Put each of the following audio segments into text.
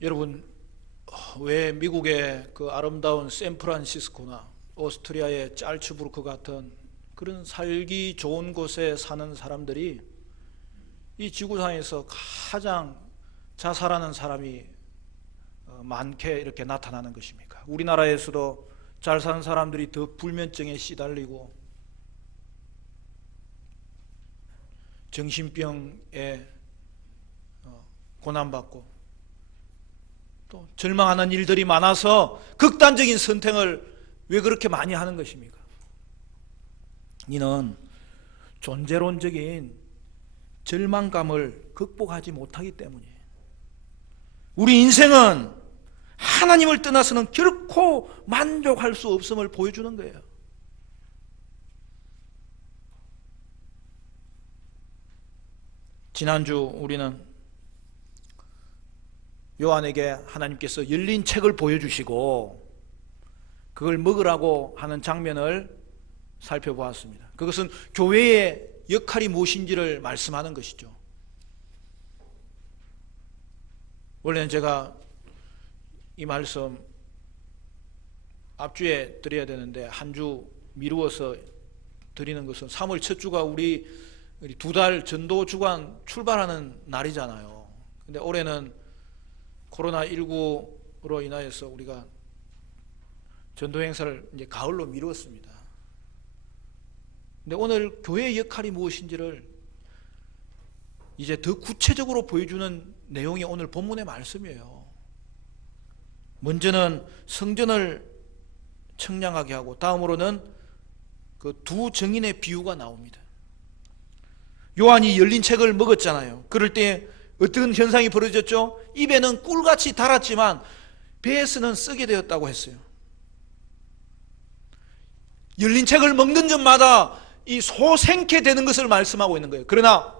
여러분, 왜 미국의 그 아름다운 샌프란시스코나 오스트리아의 짤츠부르크 같은 그런 살기 좋은 곳에 사는 사람들이 이 지구상에서 가장 자살하는 사람이 많게 이렇게 나타나는 것입니까? 우리나라에서도 잘 사는 사람들이 더 불면증에 시달리고 정신병에 고난받고 또 절망하는 일들이 많아서 극단적인 선택을 왜 그렇게 많이 하는 것입니까? 이는 존재론적인 절망감을 극복하지 못하기 때문이에요. 우리 인생은 하나님을 떠나서는 결코 만족할 수 없음을 보여주는 거예요. 지난주 우리는 요한에게 하나님께서 열린 책을 보여주시고 그걸 먹으라고 하는 장면을 살펴보았습니다. 그것은 교회의 역할이 무엇인지를 말씀하는 것이죠. 원래는 제가 이 말씀 앞주에 드려야 되는데 한 주 미루어서 드리는 것은 3월 첫 주가 우리 2달 전도 주간 출발하는 날이잖아요. 근데 올해는 코로나19로 인하여서 우리가 전도 행사를 이제 가을로 미뤘습니다. 근데 오늘 교회의 역할이 무엇인지를 이제 더 구체적으로 보여주는 내용이 오늘 본문의 말씀이에요. 먼저는 성전을 청량하게 하고 다음으로는 그 두 증인의 비유가 나옵니다. 요한이 열린 책을 먹었잖아요. 그럴 때 어떤 현상이 벌어졌죠? 입에는 꿀같이 달았지만 배에서는 썩게 되었다고 했어요. 열린 책을 먹는 점마다 이 소생케 되는 것을 말씀하고 있는 거예요. 그러나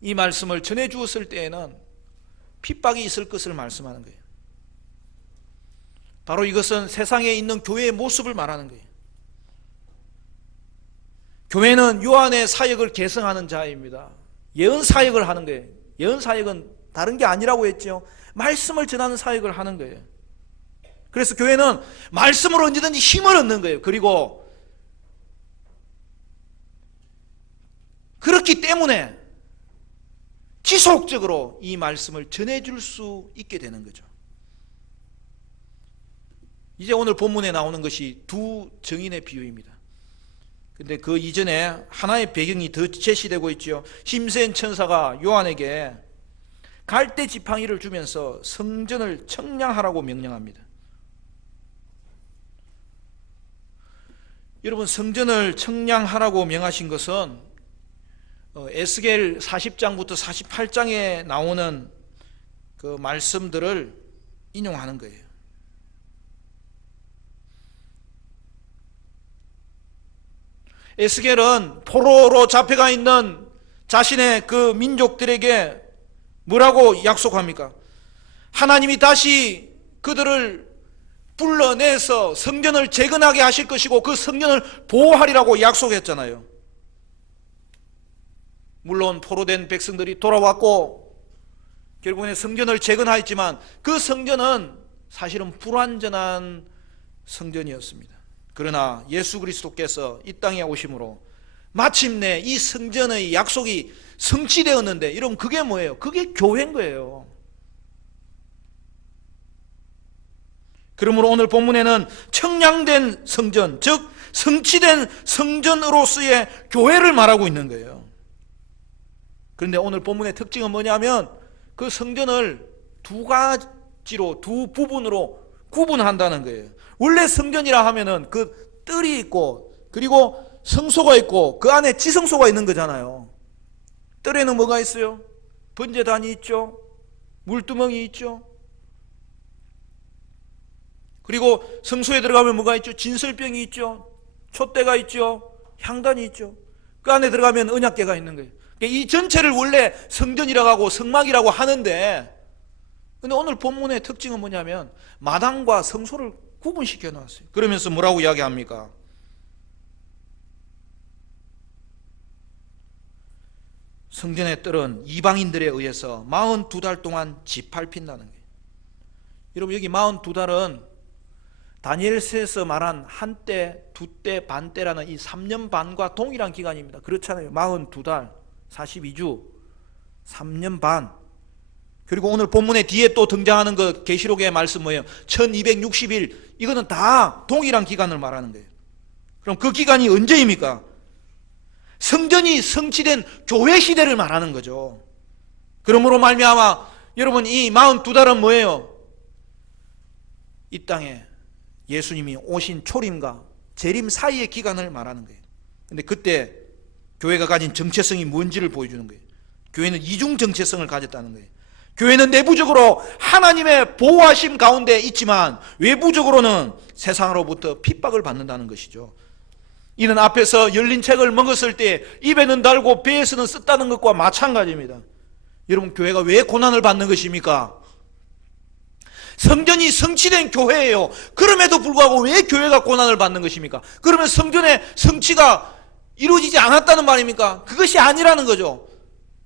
이 말씀을 전해 주었을 때에는 핍박이 있을 것을 말씀하는 거예요. 바로 이것은 세상에 있는 교회의 모습을 말하는 거예요. 교회는 요한의 사역을 계승하는 자입니다. 예언 사역을 하는 거예요. 예언 사역은 다른 게 아니라고 했죠. 말씀을 전하는 사역을 하는 거예요. 그래서 교회는 말씀으로 언제든지 힘을 얻는 거예요. 그리고 그렇기 때문에 지속적으로 이 말씀을 전해줄 수 있게 되는 거죠. 이제 오늘 본문에 나오는 것이 두 증인의 비유입니다. 근데 그 이전에 하나의 배경이 더 제시되고 있죠. 심센 천사가 요한에게 갈대 지팡이를 주면서 성전을 청량하라고 명령합니다. 여러분, 성전을 청량하라고 명하신 것은 에스겔 40장부터 48장에 나오는 그 말씀들을 인용하는 거예요. 에스겔은 포로로 잡혀가 있는 자신의 그 민족들에게 뭐라고 약속합니까? 하나님이 다시 그들을 불러내서 성전을 재건하게 하실 것이고 그 성전을 보호하리라고 약속했잖아요. 물론 포로된 백성들이 돌아왔고 결국에는 성전을 재건하였지만 그 성전은 사실은 불완전한 성전이었습니다. 그러나 예수 그리스도께서 이 땅에 오심으로 마침내 이 성전의 약속이 성취되었는데, 여러분 그게 뭐예요? 그게 교회인 거예요. 그러므로 오늘 본문에는 청량된 성전, 즉 성취된 성전으로서의 교회를 말하고 있는 거예요. 그런데 오늘 본문의 특징은 뭐냐면 그 성전을 두 가지로, 두 부분으로 구분한다는 거예요. 원래 성전이라 하면은 그 뜰이 있고 그리고 성소가 있고 그 안에 지성소가 있는 거잖아요. 뜰에는 뭐가 있어요? 번제단이 있죠. 물두멍이 있죠. 그리고 성소에 들어가면 뭐가 있죠? 진설병이 있죠. 촛대가 있죠. 향단이 있죠. 그 안에 들어가면 언약궤가 있는 거예요. 그러니까 이 전체를 원래 성전이라고 하고 성막이라고 하는데, 근데 오늘 본문의 특징은 뭐냐면 마당과 성소를 구분시켜 놨어요. 그러면서 뭐라고 이야기합니까? 성전의 뜰은 이방인들에 의해서 42달 동안 짓밟힌다는 거예요. 여러분 여기 42달은 다니엘서에서 말한 한때, 두때, 반때라는 이 3년 반과 동일한 기간입니다. 그렇잖아요. 42달, 42주, 3년 반. 그리고 오늘 본문의 뒤에 또 등장하는 그 계시록의 말씀 뭐예요? 1260일. 이거는 다 동일한 기간을 말하는 거예요. 그럼 그 기간이 언제입니까? 성전이 성취된 교회 시대를 말하는 거죠. 그러므로 말미암아 여러분 이 42달은 뭐예요? 이 땅에 예수님이 오신 초림과 재림 사이의 기간을 말하는 거예요. 근데 그때 교회가 가진 정체성이 뭔지를 보여주는 거예요. 교회는 이중 정체성을 가졌다는 거예요. 교회는 내부적으로 하나님의 보호하심 가운데 있지만 외부적으로는 세상으로부터 핍박을 받는다는 것이죠. 이는 앞에서 열린 책을 먹었을 때 입에는 달고 배에서는 썼다는 것과 마찬가지입니다. 여러분 교회가 왜 고난을 받는 것입니까? 성전이 성취된 교회예요. 그럼에도 불구하고 왜 교회가 고난을 받는 것입니까? 그러면 성전의 성취가 이루어지지 않았다는 말입니까? 그것이 아니라는 거죠.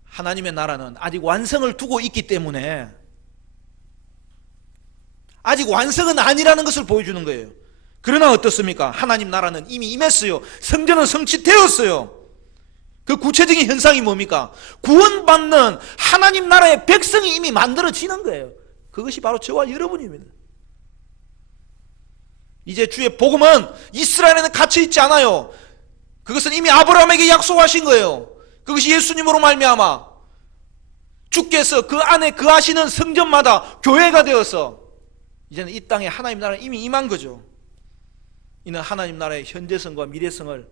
하나님의 나라는 아직 완성을 두고 있기 때문에 아직 완성은 아니라는 것을 보여주는 거예요. 그러나 어떻습니까? 하나님 나라는 이미 임했어요. 성전은 성취되었어요. 그 구체적인 현상이 뭡니까? 구원받는 하나님 나라의 백성이 이미 만들어지는 거예요. 그것이 바로 저와 여러분입니다. 이제 주의 복음은 이스라엘에는 갇혀 있지 않아요. 그것은 이미 아브라함에게 약속하신 거예요. 그것이 예수님으로 말미암아 주께서 그 안에 거하시는 성전마다 교회가 되어서 이제는 이 땅에 하나님 나라는 이미 임한 거죠. 이는 하나님 나라의 현재성과 미래성을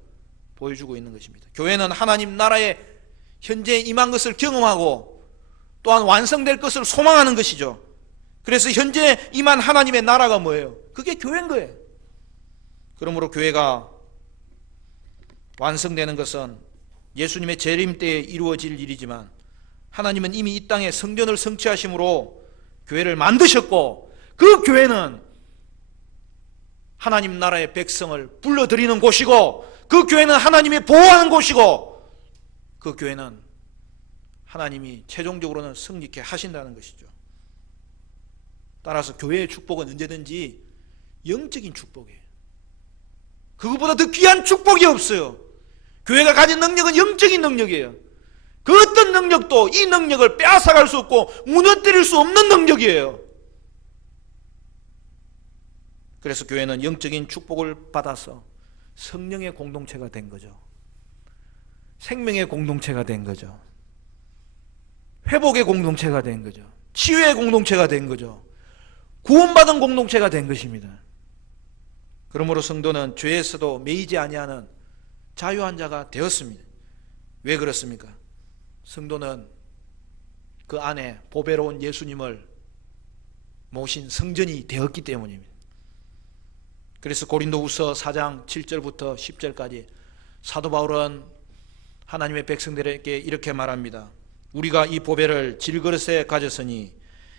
보여주고 있는 것입니다. 교회는 하나님 나라의 현재 임한 것을 경험하고 또한 완성될 것을 소망하는 것이죠. 그래서 현재 임한 하나님의 나라가 뭐예요? 그게 교회인 거예요. 그러므로 교회가 완성되는 것은 예수님의 재림 때에 이루어질 일이지만 하나님은 이미 이 땅에 성전을 성취하심으로 교회를 만드셨고 그 교회는 하나님 나라의 백성을 불러들이는 곳이고 그 교회는 하나님이 보호하는 곳이고 그 교회는 하나님이 최종적으로는 승리케 하신다는 것이죠. 따라서 교회의 축복은 언제든지 영적인 축복이에요. 그것보다 더 귀한 축복이 없어요. 교회가 가진 능력은 영적인 능력이에요. 그 어떤 능력도 이 능력을 빼앗아갈 수 없고 무너뜨릴 수 없는 능력이에요. 그래서 교회는 영적인 축복을 받아서 성령의 공동체가 된 거죠. 생명의 공동체가 된 거죠. 회복의 공동체가 된 거죠. 치유의 공동체가 된 거죠. 구원받은 공동체가 된 것입니다. 그러므로 성도는 죄에서도 매이지 아니하는 자유한 자가 되었습니다. 왜 그렇습니까? 성도는 그 안에 보배로운 예수님을 모신 성전이 되었기 때문입니다. 그래서 고린도후서 4장 7절부터 10절까지 사도 바울은 하나님의 백성들에게 이렇게 말합니다. 우리가 이 보배를 질그릇에 가졌으니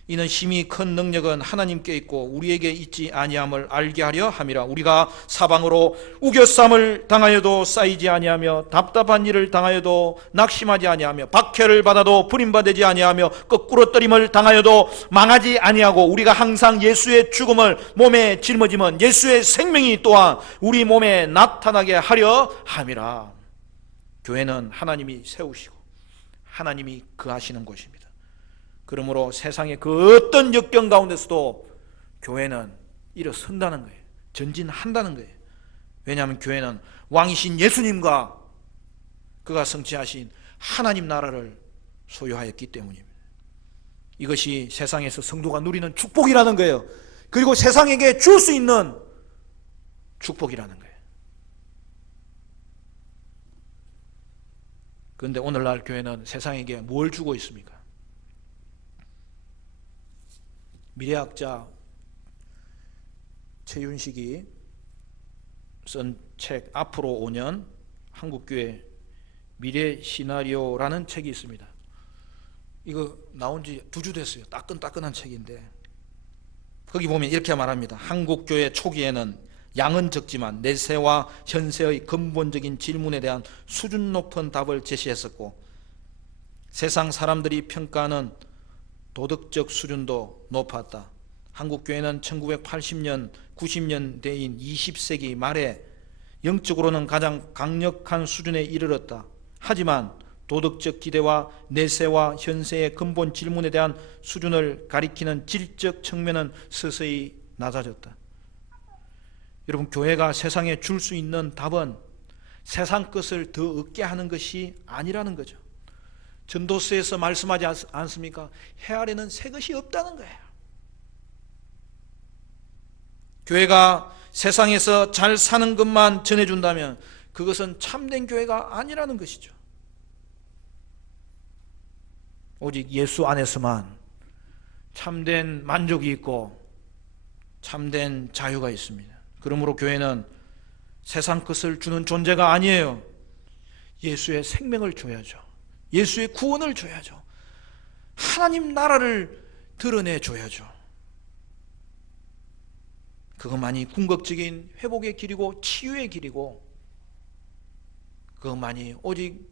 이는 심히 큰 능력은 하나님께 있고 우리에게 있지 아니함을 알게 하려 함이라. 우리가 사방으로 우겨쌈을 당하여도 쌓이지 아니하며 답답한 일을 당하여도 낙심하지 아니하며 박해를 받아도 불임받지 아니하며 거꾸로 떨림을 당하여도 망하지 아니하고 우리가 항상 예수의 죽음을 몸에 짊어지면 예수의 생명이 또한 우리 몸에 나타나게 하려 함이라. 교회는 하나님이 세우시고 하나님이 거하시는 곳입니다. 그러므로 세상의 그 어떤 역경 가운데서도 교회는 일어선다는 거예요. 전진한다는 거예요. 왜냐하면 교회는 왕이신 예수님과 그가 성취하신 하나님 나라를 소유하였기 때문입니다. 이것이 세상에서 성도가 누리는 축복이라는 거예요. 그리고 세상에게 줄 수 있는 축복이라는 거예요. 그런데 오늘날 교회는 세상에게 뭘 주고 있습니까? 미래학자 최윤식이 쓴 책 앞으로 5년 한국교회 미래 시나리오라는 책이 있습니다. 이거 나온 지 2주 됐어요. 따끈따끈한 책인데 거기 보면 이렇게 말합니다. 한국교회 초기에는 양은 적지만 내세와 현세의 근본적인 질문에 대한 수준 높은 답을 제시했었고 세상 사람들이 평가하는 도덕적 수준도 높았다. 한국 교회는 1980년, 90년대인 20세기 말에 영적으로는 가장 강력한 수준에 이르렀다. 하지만 도덕적 기대와 내세와 현세의 근본 질문에 대한 수준을 가리키는 질적 측면은 서서히 낮아졌다. 여러분, 교회가 세상에 줄 수 있는 답은 세상 것을 더 얻게 하는 것이 아니라는 거죠. 전도서에서 말씀하지 않습니까? 해 아래는 새 것이 없다는 거예요. 교회가 세상에서 잘 사는 것만 전해준다면 그것은 참된 교회가 아니라는 것이죠. 오직 예수 안에서만 참된 만족이 있고 참된 자유가 있습니다. 그러므로 교회는 세상 것을 주는 존재가 아니에요. 예수의 생명을 줘야죠. 예수의 구원을 줘야죠. 하나님 나라를 드러내 줘야죠. 그것만이 궁극적인 회복의 길이고 치유의 길이고 그것만이 오직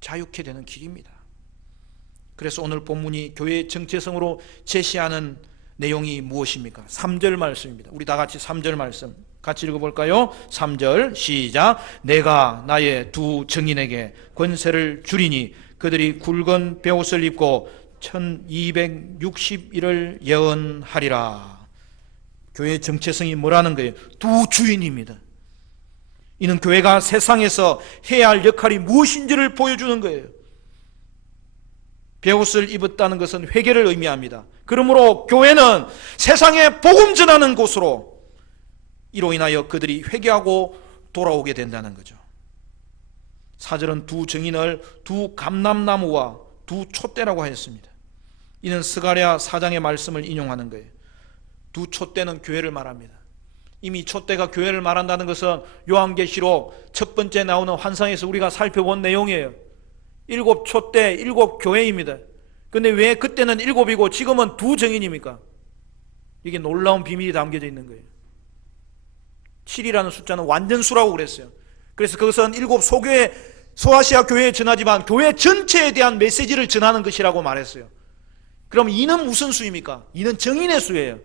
자유케 되는 길입니다. 그래서 오늘 본문이 교회의 정체성으로 제시하는 내용이 무엇입니까? 3절 말씀입니다. 우리 다 같이 3절 말씀 같이 읽어볼까요? 3절 시작. 내가 나의 두 증인에게 권세를 주리니 그들이 굵은 베옷을 입고 1260일을 예언하리라. 교회의 정체성이 뭐라는 거예요? 두 주인입니다. 이는 교회가 세상에서 해야 할 역할이 무엇인지를 보여주는 거예요. 베옷을 입었다는 것은 회개를 의미합니다. 그러므로 교회는 세상에 복음 전하는 곳으로 이로 인하여 그들이 회개하고 돌아오게 된다는 거죠. 4절은 두 증인을 두 감람나무와 두 촛대라고 하였습니다. 이는 스가랴 4장의 말씀을 인용하는 거예요. 두 촛대는 교회를 말합니다. 이미 촛대가 교회를 말한다는 것은 요한계시록 첫 번째 나오는 환상에서 우리가 살펴본 내용이에요. 7 촛대, 7 교회입니다. 그런데 왜 그때는 7이고 지금은 두 증인입니까? 이게 놀라운 비밀이 담겨져 있는 거예요. 7이라는 숫자는 완전수라고 그랬어요. 그래서 그것은 7 소교회, 소아시아 교회에 전하지만 교회 전체에 대한 메시지를 전하는 것이라고 말했어요. 그럼 2는 무슨 수입니까? 2는 증인의 수예요.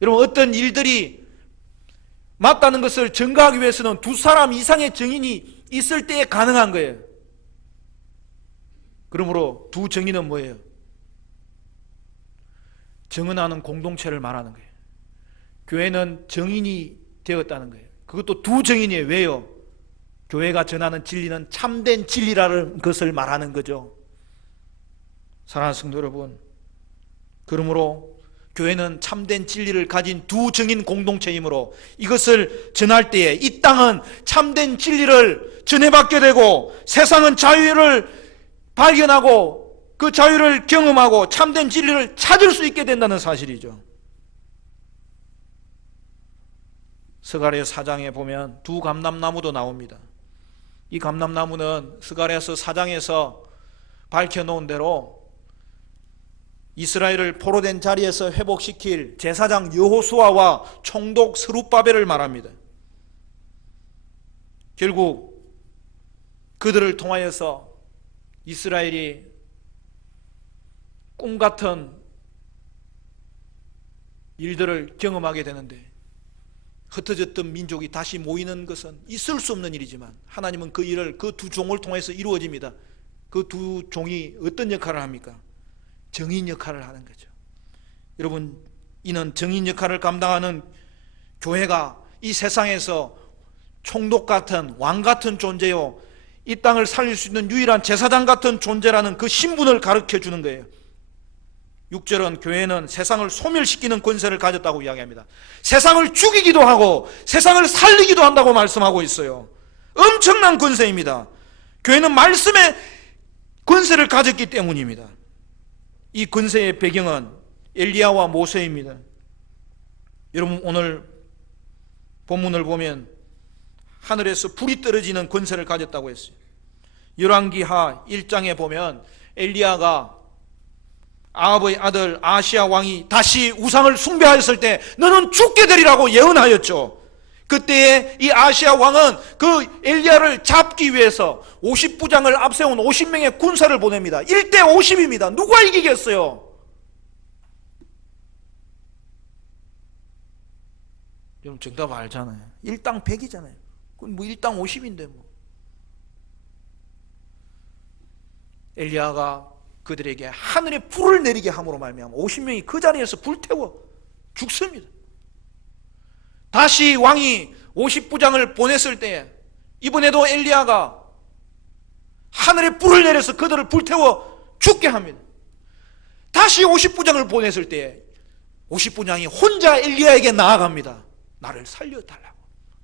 여러분, 어떤 일들이 맞다는 것을 증거하기 위해서는 2사람 이상의 증인이 있을 때에 가능한 거예요. 그러므로 두 증인은 뭐예요? 증언하는 공동체를 말하는 거예요. 교회는 증인이 되었다는 거예요. 그것도 두 증인이에요. 왜요? 교회가 전하는 진리는 참된 진리라는 것을 말하는 거죠. 사랑하는 성도 여러분, 그러므로 교회는 참된 진리를 가진 두 증인 공동체이므로 이것을 전할 때에 이 땅은 참된 진리를 전해받게 되고 세상은 자유를 발견하고 그 자유를 경험하고 참된 진리를 찾을 수 있게 된다는 사실이죠. 스가랴 4장에 보면 두 감람나무도 나옵니다. 이 감람나무는 스가랴서 4장에서 밝혀놓은 대로 이스라엘을 포로된 자리에서 회복시킬 제사장 여호수아와 총독 스룹바벨을 말합니다. 결국 그들을 통하여서 이스라엘이 꿈같은 일들을 경험하게 되는데, 흩어졌던 민족이 다시 모이는 것은 있을 수 없는 일이지만 하나님은 그 일을 그 두 종을 통해서 이루어집니다. 그 두 종이 어떤 역할을 합니까? 정인 역할을 하는 거죠. 여러분, 이는 정인 역할을 감당하는 교회가 이 세상에서 총독 같은 왕 같은 존재요, 이 땅을 살릴 수 있는 유일한 제사장 같은 존재라는 그 신분을 가르쳐 주는 거예요. 6절은 교회는 세상을 소멸시키는 권세를 가졌다고 이야기합니다. 세상을 죽이기도 하고 세상을 살리기도 한다고 말씀하고 있어요. 엄청난 권세입니다. 교회는 말씀의 권세를 가졌기 때문입니다. 이 권세의 배경은 엘리야와 모세입니다. 여러분, 오늘 본문을 보면 하늘에서 불이 떨어지는 권세를 가졌다고 했어요. 열왕기하 1장에 보면 엘리야가 아합의 아들 아시야 왕이 다시 우상을 숭배하였을 때 너는 죽게 되리라고 예언하였죠. 그때에 이 아시야 왕은 그 엘리야를 잡기 위해서 50부장을 앞세운 50명의 군사를 보냅니다. 1대 50입니다. 누가 이기겠어요? 여러분 정답 알잖아요. 일당 100이잖아요. 그건 뭐 일당 50인데 뭐. 엘리야가 그들에게 하늘의 불을 내리게 함으로 말미암아 50명이 그 자리에서 불태워 죽습니다. 다시 왕이 50부장을 보냈을 때에 이번에도 엘리야가 하늘의 불을 내려서 그들을 불태워 죽게 합니다. 다시 50부장을 보냈을 때에 50부장이 혼자 엘리야에게 나아갑니다. 나를 살려달라고.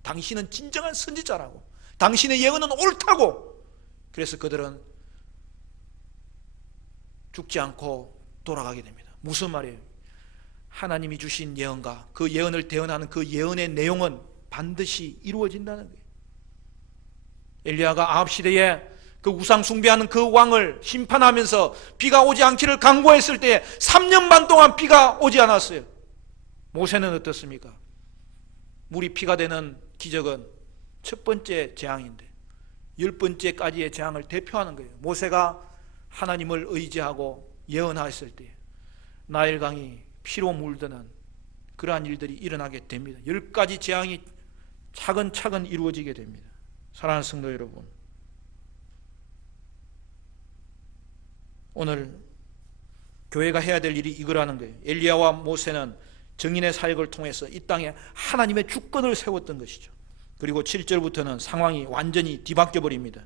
당신은 진정한 선지자라고. 당신의 예언은 옳다고. 그래서 그들은 죽지 않고 돌아가게 됩니다. 무슨 말이에요? 하나님이 주신 예언과 그 예언을 대언하는 그 예언의 내용은 반드시 이루어진다는 거예요. 엘리야가 아합 시대에 그 우상 숭배하는 그 왕을 심판하면서 비가 오지 않기를 강구했을 때 3년 반 동안 비가 오지 않았어요. 모세는 어떻습니까? 물이 피가 되는 기적은 첫 번째 재앙인데 10번째까지의 재앙을 대표하는 거예요. 모세가 하나님을 의지하고 예언했을 때 나일강이 피로 물드는 그러한 일들이 일어나게 됩니다. 10가지 재앙이 차근차근 이루어지게 됩니다. 사랑하는 성도 여러분, 오늘 교회가 해야 될 일이 이거라는 거예요. 엘리야와 모세는 증인의 사역을 통해서 이 땅에 하나님의 주권을 세웠던 것이죠. 그리고 7절부터는 상황이 완전히 뒤바뀌어 버립니다.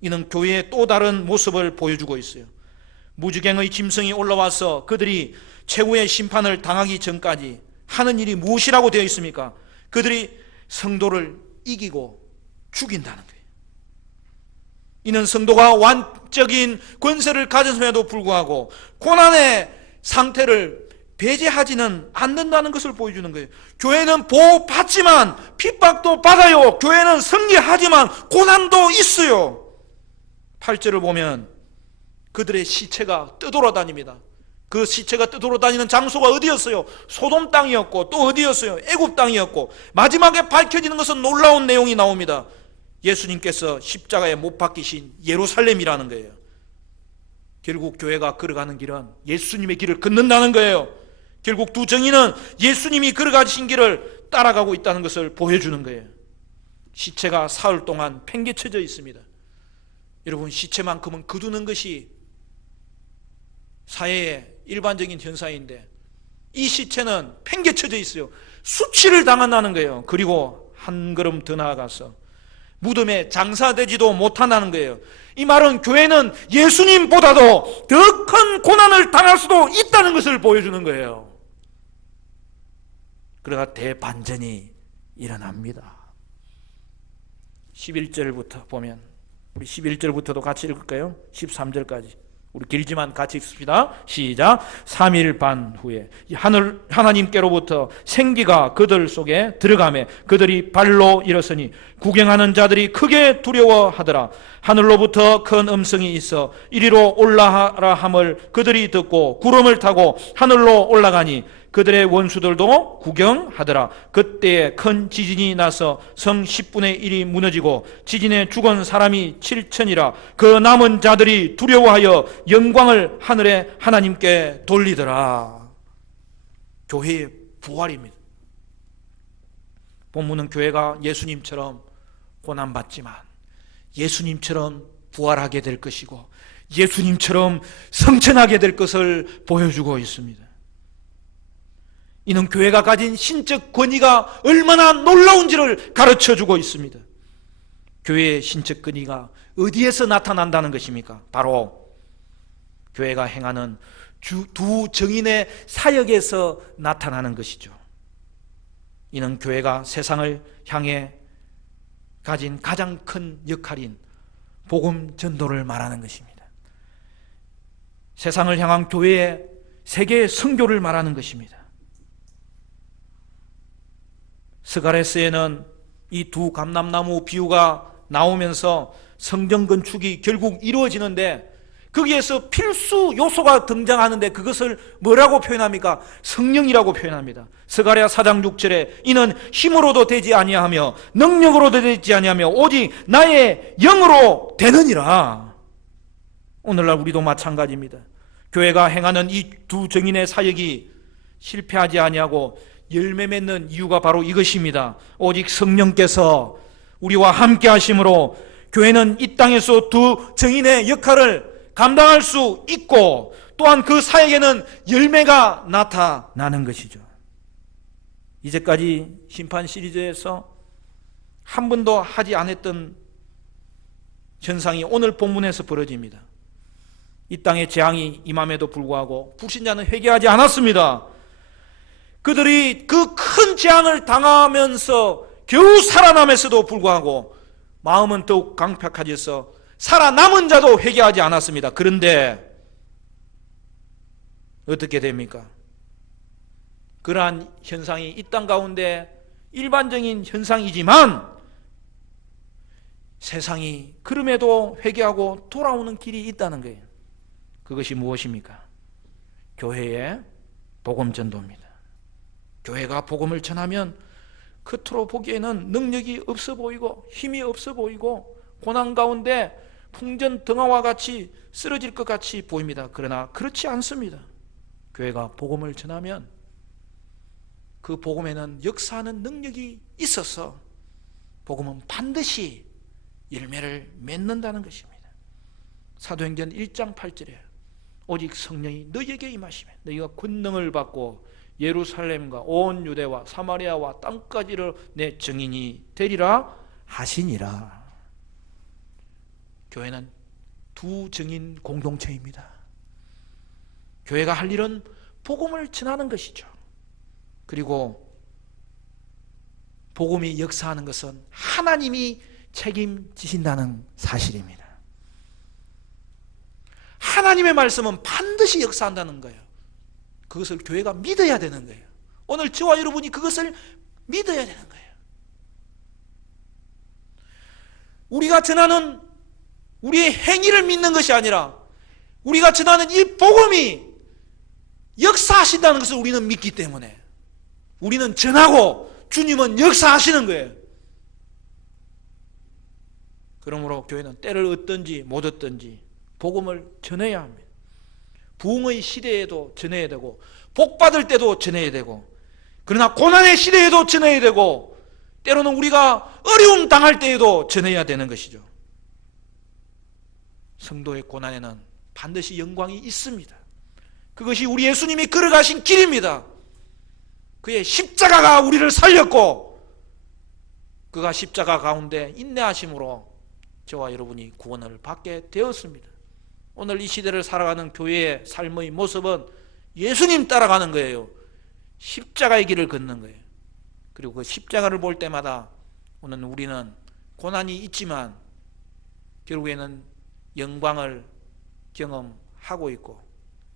이는 교회의 또 다른 모습을 보여주고 있어요. 무주갱의 짐승이 올라와서 그들이 최후의 심판을 당하기 전까지 하는 일이 무엇이라고 되어 있습니까? 그들이 성도를 이기고 죽인다는 거예요. 이는 성도가 완적인 권세를 가졌음에도 불구하고 고난의 상태를 배제하지는 않는다는 것을 보여주는 거예요. 교회는 보호받지만 핍박도 받아요. 교회는 승리하지만 고난도 있어요. 8절을 보면 그들의 시체가 떠돌아다닙니다. 그 시체가 떠돌아다니는 장소가 어디였어요? 소돔 땅이었고 또 어디였어요? 애굽 땅이었고 마지막에 밝혀지는 것은 놀라운 내용이 나옵니다. 예수님께서 십자가에 못 박히신 예루살렘이라는 거예요. 결국 교회가 걸어가는 길은 예수님의 길을 걷는다는 거예요. 결국 두 정의는 예수님이 걸어가신 길을 따라가고 있다는 것을 보여주는 거예요. 시체가 사흘 동안 팽개쳐져 있습니다. 여러분, 시체만큼은 거두는 것이 사회의 일반적인 현상인데 이 시체는 팽개쳐져 있어요. 수치를 당한다는 거예요. 그리고 한 걸음 더 나아가서 무덤에 장사되지도 못한다는 거예요. 이 말은 교회는 예수님보다도 더 큰 고난을 당할 수도 있다는 것을 보여주는 거예요. 그러나 대반전이 일어납니다. 11절부터 보면, 우리 11절부터도 같이 읽을까요? 13절까지 우리 길지만 같이 읽습니다. 시작. 3일 반 후에 하나님께로부터 생기가 그들 속에 들어가매 그들이 발로 일어서니 구경하는 자들이 크게 두려워하더라. 하늘로부터 큰 음성이 있어 이리로 올라가라 함을 그들이 듣고 구름을 타고 하늘로 올라가니 그들의 원수들도 구경하더라. 그때에 큰 지진이 나서 성 10분의 1이 무너지고 지진에 죽은 사람이 7천이라. 그 남은 자들이 두려워하여 영광을 하늘에 하나님께 돌리더라. 교회의 부활입니다. 본문은 교회가 예수님처럼 고난받지만 예수님처럼 부활하게 될 것이고 예수님처럼 성천하게 될 것을 보여주고 있습니다. 이는 교회가 가진 신적 권위가 얼마나 놀라운지를 가르쳐주고 있습니다. 교회의 신적 권위가 어디에서 나타난다는 것입니까? 바로 교회가 행하는 두 정인의 사역에서 나타나는 것이죠. 이는 교회가 세상을 향해 가진 가장 큰 역할인 복음 전도를 말하는 것입니다. 세상을 향한 교회의 세계의 선교를 말하는 것입니다. 스가랴서에는 이 두 감람나무 비유가 나오면서 성전 건축이 결국 이루어지는데 거기에서 필수 요소가 등장하는데 그것을 뭐라고 표현합니까? 성령이라고 표현합니다. 스가랴 4장 6절에 이는 힘으로도 되지 아니하며 능력으로도 되지 아니하며 오직 나의 영으로 되느니라. 오늘날 우리도 마찬가지입니다. 교회가 행하는 이 두 정인의 사역이 실패하지 아니하고 열매 맺는 이유가 바로 이것입니다. 오직 성령께서 우리와 함께 하심으로 교회는 이 땅에서 두 증인의 역할을 감당할 수 있고, 또한 그 사역에는 열매가 나타나는 것이죠. 이제까지 심판 시리즈에서 한 번도 하지 않았던 현상이 오늘 본문에서 벌어집니다. 이 땅에 재앙이 임함에도 불구하고 불신자는 회개하지 않았습니다. 그들이 그 큰 재앙을 당하면서 겨우 살아남았어도 불구하고 마음은 더욱 강팍해져서 살아남은 자도 회개하지 않았습니다. 그런데 어떻게 됩니까? 그러한 현상이 이 땅 가운데 일반적인 현상이지만 세상이 그럼에도 회개하고 돌아오는 길이 있다는 거예요. 그것이 무엇입니까? 교회의 복음 전도입니다. 교회가 복음을 전하면 겉으로 보기에는 능력이 없어 보이고 힘이 없어 보이고 고난 가운데 풍전등화와 같이 쓰러질 것 같이 보입니다. 그러나 그렇지 않습니다. 교회가 복음을 전하면 그 복음에는 역사하는 능력이 있어서 복음은 반드시 열매를 맺는다는 것입니다. 사도행전 1장 8절에 오직 성령이 너희에게 임하시면 너희가 권능을 받고 예루살렘과 온 유대와 사마리아와 땅까지를 내 증인이 되리라 하시니라. 교회는 두 증인 공동체입니다. 교회가 할 일은 복음을 전하는 것이죠. 그리고 복음이 역사하는 것은 하나님이 책임지신다는 사실입니다. 하나님의 말씀은 반드시 역사한다는 거예요. 그것을 교회가 믿어야 되는 거예요. 오늘 저와 여러분이 그것을 믿어야 되는 거예요. 우리가 전하는 우리의 행위를 믿는 것이 아니라 우리가 전하는 이 복음이 역사하신다는 것을 우리는 믿기 때문에 우리는 전하고 주님은 역사하시는 거예요. 그러므로 교회는 때를 얻든지 못 얻든지 복음을 전해야 합니다. 부흥의 시대에도 전해야 되고 복 받을 때도 전해야 되고, 그러나 고난의 시대에도 전해야 되고, 때로는 우리가 어려움 당할 때에도 전해야 되는 것이죠. 성도의 고난에는 반드시 영광이 있습니다. 그것이 우리 예수님이 걸어가신 길입니다. 그의 십자가가 우리를 살렸고 그가 십자가 가운데 인내하심으로 저와 여러분이 구원을 받게 되었습니다. 오늘 이 시대를 살아가는 교회의 삶의 모습은 예수님 따라가는 거예요. 십자가의 길을 걷는 거예요. 그리고 그 십자가를 볼 때마다 오늘 우리는 고난이 있지만 결국에는 영광을 경험하고 있고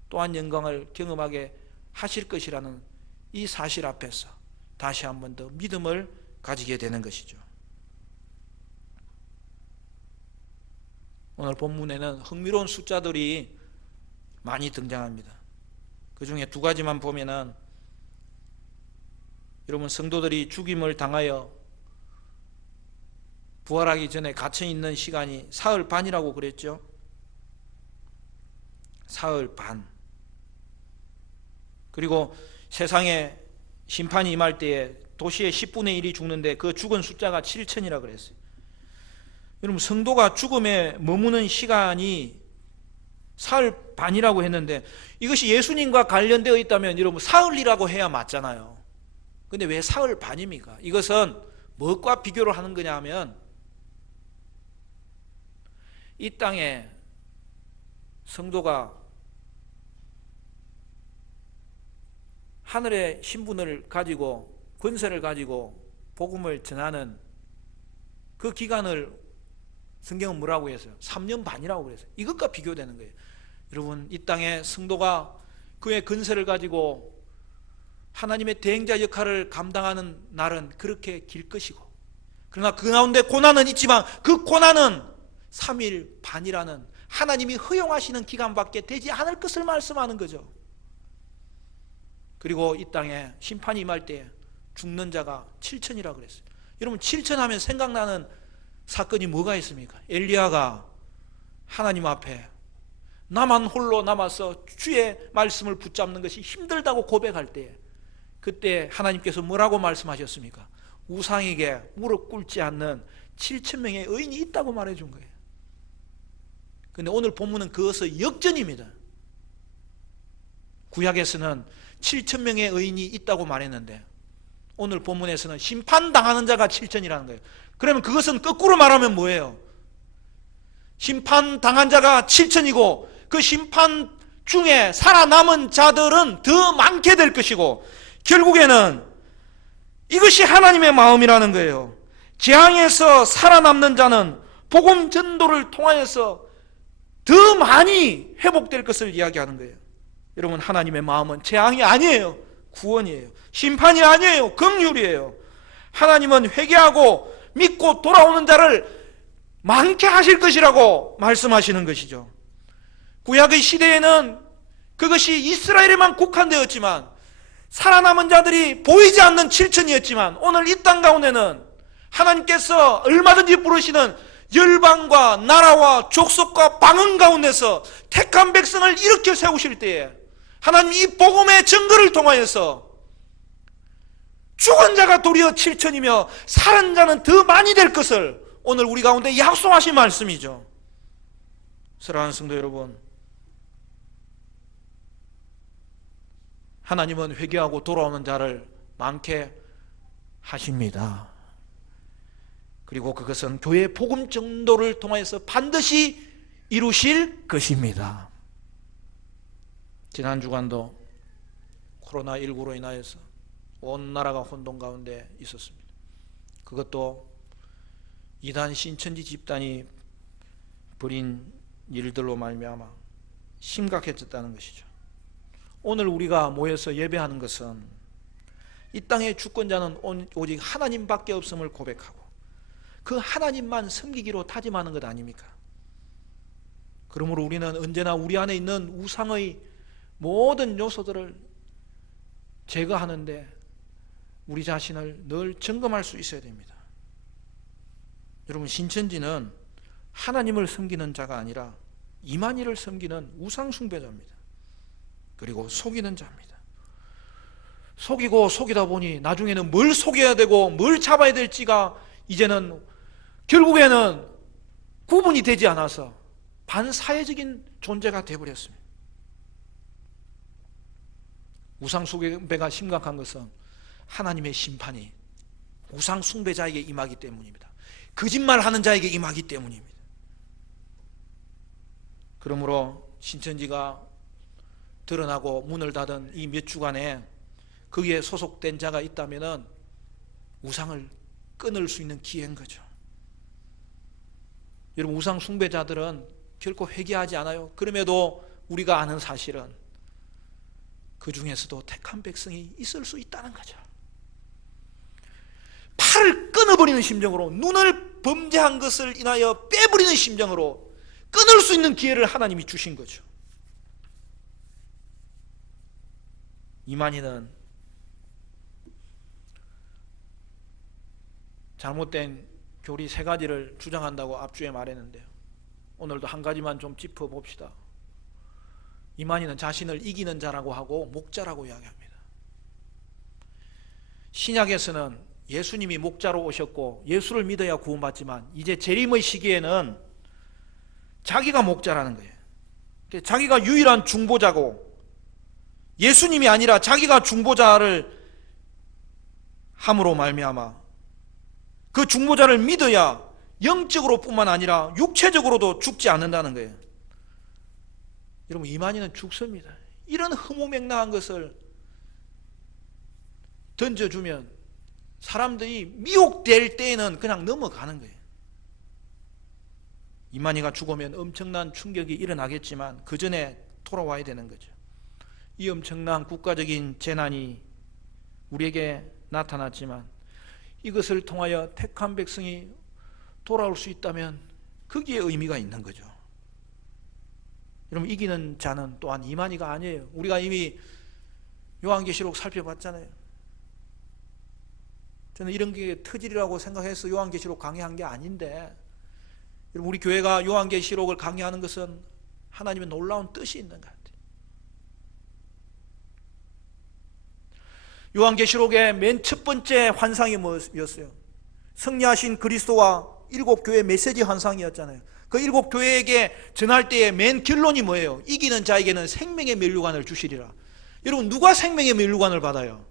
또한 영광을 경험하게 하실 것이라는 이 사실 앞에서 다시 한 번 더 믿음을 가지게 되는 것이죠. 오늘 본문에는 흥미로운 숫자들이 많이 등장합니다. 그 중에 두 가지만 보면은, 여러분, 성도들이 죽임을 당하여 부활하기 전에 갇혀 있는 시간이 사흘 반이라고 그랬죠. 사흘 반. 그리고 세상에 심판이 임할 때에 도시의 10분의 1이 죽는데 그 죽은 숫자가 7천이라 그랬어요. 여러분, 성도가 죽음에 머무는 시간이 사흘 반이라고 했는데 이것이 예수님과 관련되어 있다면 여러분 사흘이라고 해야 맞잖아요. 근데 왜 사흘 반입니까? 이것은 무엇과 비교를 하는 거냐 하면, 이 땅에 성도가 하늘의 신분을 가지고 권세를 가지고 복음을 전하는 그 기간을 성경은 뭐라고 했어요? 3년 반이라고 그랬어요. 이것과 비교되는 거예요. 여러분, 이 땅에 성도가 그의 권세를 가지고 하나님의 대행자 역할을 감당하는 날은 그렇게 길 것이고, 그러나 그 가운데 고난은 있지만 그 고난은 3일 반이라는 하나님이 허용하시는 기간밖에 되지 않을 것을 말씀하는 거죠. 그리고 이 땅에 심판이 임할 때 죽는 자가 7천이라고 그랬어요. 여러분, 7천 하면 생각나는 사건이 뭐가 있습니까? 엘리야가 하나님 앞에 나만 홀로 남아서 주의 말씀을 붙잡는 것이 힘들다고 고백할 때 그때 하나님께서 뭐라고 말씀하셨습니까? 우상에게 무릎 꿇지 않는 7,000명의 의인이 있다고 말해준 거예요. 그런데 오늘 본문은 그것의 역전입니다. 구약에서는 7,000명의 의인이 있다고 말했는데 오늘 본문에서는 심판당하는 자가 7,000이라는 거예요. 그러면 그것은 거꾸로 말하면 뭐예요? 심판당한 자가 7,000이고 그 심판 중에 살아남은 자들은 더 많게 될 것이고 결국에는 이것이 하나님의 마음이라는 거예요. 재앙에서 살아남는 자는 복음 전도를 통하여서 더 많이 회복될 것을 이야기하는 거예요. 여러분, 하나님의 마음은 재앙이 아니에요. 구원이에요. 심판이 아니에요. 긍휼이에요. 하나님은 회개하고 믿고 돌아오는 자를 많게 하실 것이라고 말씀하시는 것이죠. 구약의 시대에는 그것이 이스라엘에만 국한되었지만 살아남은 자들이 보이지 않는 7,000이었지만 오늘 이 땅 가운데는 하나님께서 얼마든지 부르시는 열방과 나라와 족속과 방언 가운데서 택한 백성을 일으켜 세우실 때에 하나님 이 복음의 증거를 통하여서 죽은 자가 도리어 7,000이며 살은 자는 더 많이 될 것을 오늘 우리 가운데 약속하신 말씀이죠. 사랑하는 성도 여러분, 하나님은 회개하고 돌아오는 자를 많게 하십니다. 그리고 그것은 교회 복음 전도를 통해서 반드시 이루실 것입니다. 지난 주간도 코로나19로 인하여서 온 나라가 혼돈 가운데 있었습니다. 그것도 이단 신천지 집단이 벌인 일들로 말미암아 심각해졌다는 것이죠. 오늘 우리가 모여서 예배하는 것은 이 땅의 주권자는 오직 하나님밖에 없음을 고백하고 그 하나님만 섬기기로 다짐하는 것 아닙니까? 그러므로 우리는 언제나 우리 안에 있는 우상의 모든 요소들을 제거하는데 우리 자신을 늘 점검할 수 있어야 됩니다. 여러분, 신천지는 하나님을 섬기는 자가 아니라 이만희를 섬기는 우상 숭배자입니다. 그리고 속이는 자입니다. 속이고 속이다 보니 나중에는 뭘 속여야 되고 뭘 잡아야 될지가 이제는 결국에는 구분이 되지 않아서 반사회적인 존재가 되어버렸습니다. 우상 숭배가 심각한 것은 하나님의 심판이 우상 숭배자에게 임하기 때문입니다. 거짓말하는 자에게 임하기 때문입니다. 그러므로 신천지가 드러나고 문을 닫은 이 몇 주간에 거기에 소속된 자가 있다면 우상을 끊을 수 있는 기회인 거죠. 여러분, 우상 숭배자들은 결코 회개하지 않아요. 그럼에도 우리가 아는 사실은 그 중에서도 택한 백성이 있을 수 있다는 거죠. 팔을 끊어버리는 심정으로, 눈을 범죄한 것을 인하여 빼버리는 심정으로 끊을 수 있는 기회를 하나님이 주신 거죠. 이만희는 잘못된 교리 3가지를 주장한다고 앞주에 말했는데요, 오늘도 한 가지만 좀 짚어봅시다. 이만희는 자신을 이기는 자라고 하고 목자라고 이야기합니다. 신약에서는 예수님이 목자로 오셨고 예수를 믿어야 구원받지만 이제 재림의 시기에는 자기가 목자라는 거예요. 자기가 유일한 중보자고 예수님이 아니라 자기가 중보자를 함으로 말미암아 그 중보자를 믿어야 영적으로 뿐만 아니라 육체적으로도 죽지 않는다는 거예요. 여러분, 이만희는 죽습니다. 이런 허무맹랑한 것을 던져주면 사람들이 미혹될 때에는 그냥 넘어가는 거예요. 이만희가 죽으면 엄청난 충격이 일어나겠지만 그 전에 돌아와야 되는 거죠. 이 엄청난 국가적인 재난이 우리에게 나타났지만 이것을 통하여 택한 백성이 돌아올 수 있다면 거기에 의미가 있는 거죠. 여러분, 이기는 자는 또한 이만희가 아니에요. 우리가 이미 요한계시록 살펴봤잖아요. 저는 이런 게 특질이라고 생각해서 요한계시록 강의한 게 아닌데, 여러분, 우리 교회가 요한계시록을 강의하는 것은 하나님의 놀라운 뜻이 있는 것 같아요. 요한계시록의 맨 첫 번째 환상이 뭐였어요? 승리하신 그리스도와 일곱 교회 메시지 환상이었잖아요. 그 일곱 교회에게 전할 때의 맨 결론이 뭐예요? 이기는 자에게는 생명의 면류관을 주시리라. 여러분, 누가 생명의 면류관을 받아요?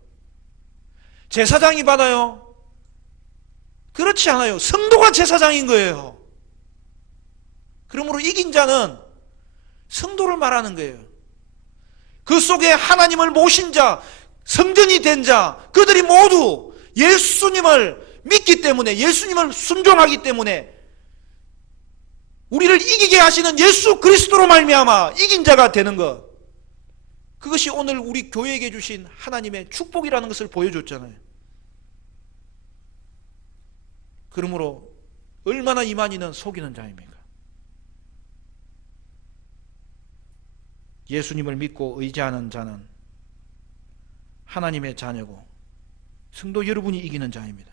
제사장이 받아요? 그렇지 않아요. 성도가 제사장인 거예요. 그러므로 이긴 자는 성도를 말하는 거예요. 그 속에 하나님을 모신 자, 성전이 된 자, 그들이 모두 예수님을 믿기 때문에, 예수님을 순종하기 때문에 우리를 이기게 하시는 예수 그리스도로 말미암아 이긴 자가 되는 것, 그것이 오늘 우리 교회에게 주신 하나님의 축복이라는 것을 보여줬잖아요. 그러므로 얼마나 이만희는 속이는 자입니까? 예수님을 믿고 의지하는 자는 하나님의 자녀고 성도 여러분이 이기는 자입니다.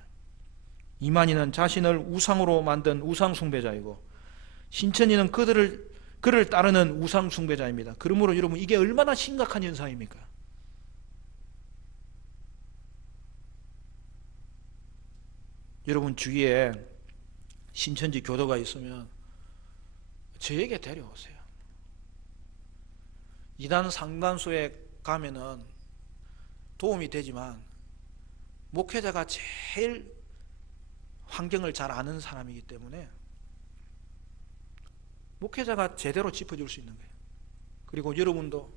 이만희는 자신을 우상으로 만든 우상 숭배자이고 신천이는 그를 따르는 우상 숭배자입니다. 그러므로 여러분, 이게 얼마나 심각한 현상입니까? 여러분 주위에 신천지 교도가 있으면 저에게 데려오세요. 이단 상담소에 가면은 도움이 되지만 목회자가 제일 환경을 잘 아는 사람이기 때문에 목회자가 제대로 짚어줄 수 있는 거예요. 그리고 여러분도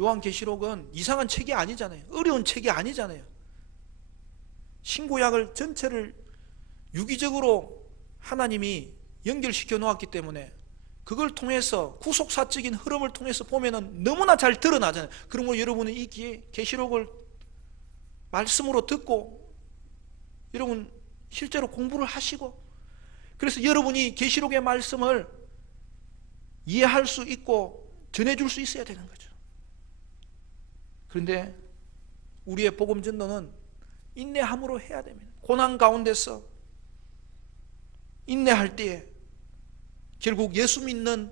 요한계시록은 이상한 책이 아니잖아요. 어려운 책이 아니잖아요. 신구약을 전체를 유기적으로 하나님이 연결시켜 놓았기 때문에 그걸 통해서 구속사적인 흐름을 통해서 보면은 너무나 잘 드러나잖아요. 그러므로 여러분은 이 계시록을 말씀으로 듣고 여러분 실제로 공부를 하시고, 그래서 여러분이 계시록의 말씀을 이해할 수 있고 전해줄 수 있어야 되는 거죠. 그런데 우리의 복음 전도는 인내함으로 해야 됩니다. 고난 가운데서 인내할 때에 결국 예수 믿는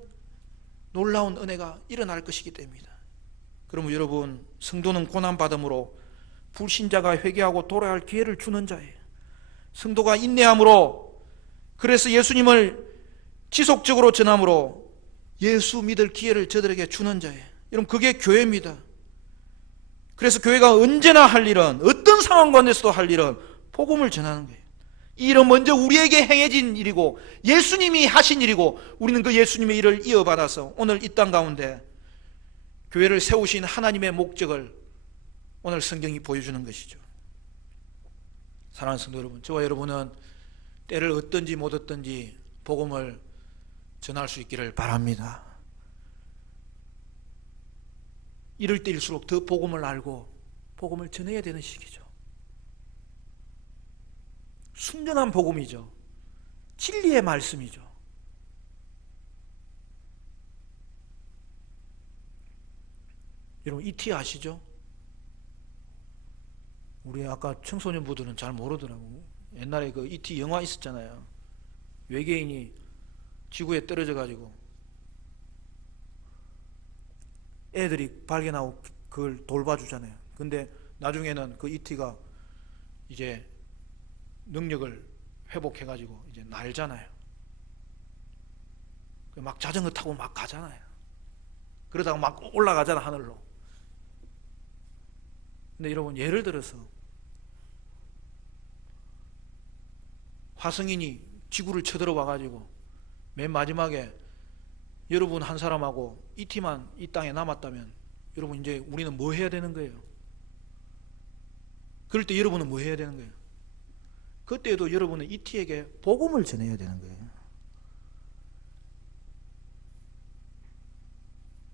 놀라운 은혜가 일어날 것이기 때문입니다. 그러면 여러분, 성도는 고난받음으로 불신자가 회개하고 돌아야 할 기회를 주는 자예요. 성도가 인내함으로, 그래서 예수님을 지속적으로 전함으로 예수 믿을 기회를 저들에게 주는 자예요. 여러분, 그게 교회입니다. 그래서 교회가 언제나 할 일은, 어떤 상황 가운데서도 할 일은 복음을 전하는 거예요. 이 일은 먼저 우리에게 행해진 일이고 예수님이 하신 일이고, 우리는 그 예수님의 일을 이어받아서 오늘 이 땅 가운데 교회를 세우신 하나님의 목적을 오늘 성경이 보여주는 것이죠. 사랑하는 성도 여러분, 저와 여러분은 때를 얻든지 못 얻든지 복음을 전할 수 있기를 바랍니다. 이럴 때일수록 더 복음을 알고 복음을 전해야 되는 시기죠. 순전한 복음이죠. 진리의 말씀이죠. 여러분, E.T. 아시죠? 우리 아까 청소년부들은 잘 모르더라고. 옛날에 그 E.T. 영화 있었잖아요. 외계인이 지구에 떨어져 가지고 애들이 발견하고 그걸 돌봐주잖아요. 근데 나중에는 그 E.T.가 이제 능력을 회복해 가지고 이제 날잖아요. 막 자전거 타고 막 가잖아요. 그러다가 막 올라가잖아, 하늘로. 근데 여러분, 예를 들어서 화성인이 지구를 쳐들어와 가지고 맨 마지막에 여러분 한 사람하고 E.T.만 이 땅에 남았다면, 여러분 이제 우리는 뭐 해야 되는 거예요? 그럴 때 여러분은 뭐 해야 되는 거예요? 그때에도 여러분은 E.T.에게 복음을 전해야 되는 거예요.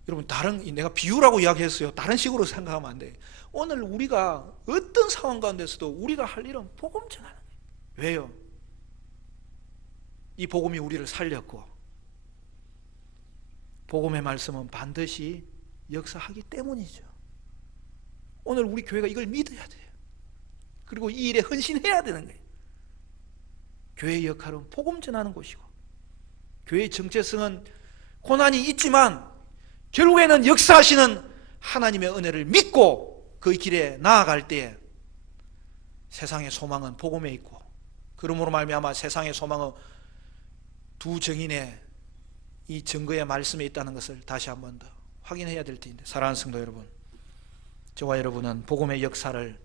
여러분, 내가 비유라고 이야기했어요. 다른 식으로 생각하면 안 돼요. 오늘 우리가 어떤 상황 가운데서도 우리가 할 일은 복음 전하는 거예요. 왜요? 이 복음이 우리를 살렸고, 복음의 말씀은 반드시 역사하기 때문이죠. 오늘 우리 교회가 이걸 믿어야 돼요. 그리고 이 일에 헌신해야 되는 거예요. 교회의 역할은 복음 전하는 곳이고, 교회의 정체성은 고난이 있지만 결국에는 역사하시는 하나님의 은혜를 믿고 그 길에 나아갈 때에 세상의 소망은 복음에 있고, 그러므로 말미암아 세상의 소망은 두 증인의 이 증거의 말씀에 있다는 것을 다시 한 번 더 확인해야 될 텐데, 사랑하는 성도 여러분, 저와 여러분은 복음의 역사를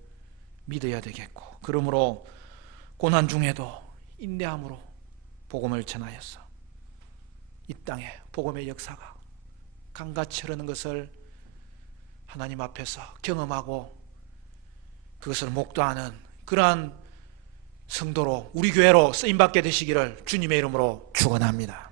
믿어야 되겠고, 그러므로 고난 중에도 인내함으로 복음을 전하여서 이 땅에 복음의 역사가 강같이 흐르는 것을 하나님 앞에서 경험하고 그것을 목도하는 그러한 성도로, 우리 교회로 쓰임받게 되시기를 주님의 이름으로 축원합니다.